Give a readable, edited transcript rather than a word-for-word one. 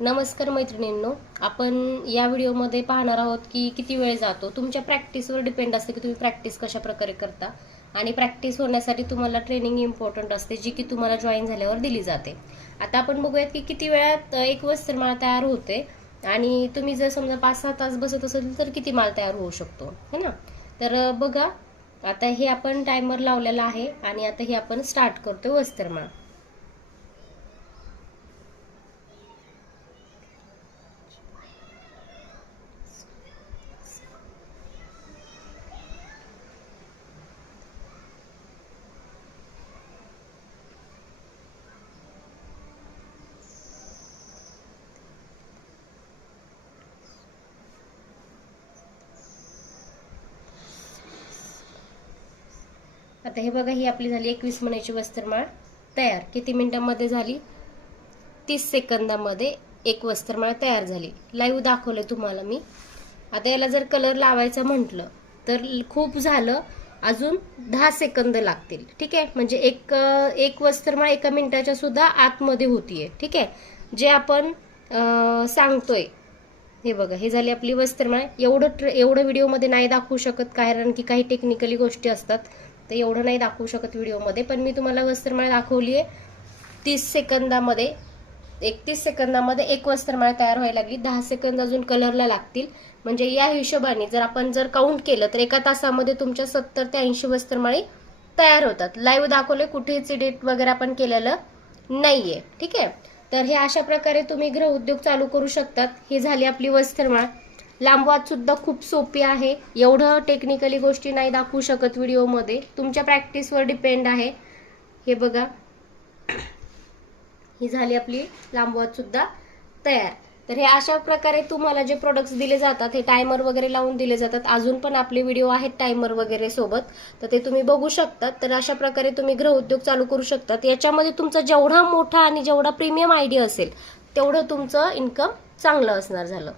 नमस्कार मैत्रिणींनो, आपण या व्हिडिओमध्ये पाहणार आहोत की किती वेळ जातो. तुमच्या प्रॅक्टिसवर डिपेंड असते की तुम्ही प्रॅक्टिस कशा प्रकारे करता. आणि प्रॅक्टिस होण्यासाठी तुम्हाला ट्रेनिंग इम्पॉर्टंट असते, जी की तुम्हाला जॉईन झाल्यावर दिली जाते. आता आपण बघूयात की किती वेळात एक वस्त्रमाळ तयार होते, आणि तुम्ही जर समजा 5-6 तास बसत असेल तर किती माल तयार होऊ शकतो, है ना. तर बघा, आता हे आपण टायमर लावलेला आहे आणि आता हे आपण स्टार्ट करतो वस्त्रमाळ. आता हे बघा, ही आपली झाली 21 मण्याची वस्त्रमाळ तयार. किती मिनिटांमध्ये झाली? 30 सेकंदामध्ये एक वस्त्रमाळ तयार झाली. लाईव्ह दाखवलं तुम्हाला मी. आता याला जर कलर लावायचा म्हटलं तर खूप झालं, अजून 10 सेकंद लागतील. ठीक आहे, म्हणजे एक वस्त्रमाळ 1 मिनिटाच्या सुद्धा आतमध्ये होतीये. ठीक आहे, जे आपण सांगतोय. हे बघा, हे झाली आपली वस्त्रमाळ. एवढं व्हिडिओमध्ये नाही दाखवू शकत, कारण की काही टेक्निकली गोष्टी असतात, तर एवढं नाही दाखवू शकत व्हिडिओमध्ये. पण मी तुम्हाला वस्त्रमाळ दाखवली आहे 30 सेकंदामध्ये. 31 सेकंदामध्ये एक वस्त्रमाळ तयार व्हायला लागली. 10 सेकंद अजून कलरला लागतील. म्हणजे या हिशोबाने जर आपण काउंट केलं तर एका तासामध्ये तुमच्या 70 ते 80 वस्त्रमाळी तयार होतात. लाईव्ह दाखवले, कुठेच एडिट वगैरे आपण केलेलं नाहीये. ठीक आहे, तर हे अशा प्रकारे तुम्ही गृहउद्योग चालू करू शकतात. ही झाली आपली वस्त्रमाळ. लांबवात सुद्धा खूप सोपी आहे. एवढं टेक्निकली गोष्टी नाही दाखवू शकत व्हिडिओमध्ये, तुमच्या प्रॅक्टिसवर डिपेंड आहे. हे बघा, ही झाली आपली लांबवात सुद्धा तयार. तर हे अशा प्रकारे तुम्हाला जे प्रोडक्ट्स दिले जातात, हे टायमर वगैरे लावून दिले जातात. अजून पण आपले व्हिडिओ आहेत टायमर वगैरे सोबत, तर ते तुम्ही बघू शकतात. तर अशा प्रकारे तुम्ही गृहउद्योग चालू करू शकतात. याच्यामध्ये तुमचा जेवढा मोठा आणि जेवढा प्रीमियम आयडिया असेल, तेवढं तुमचं इन्कम चांगलं असणार झालं.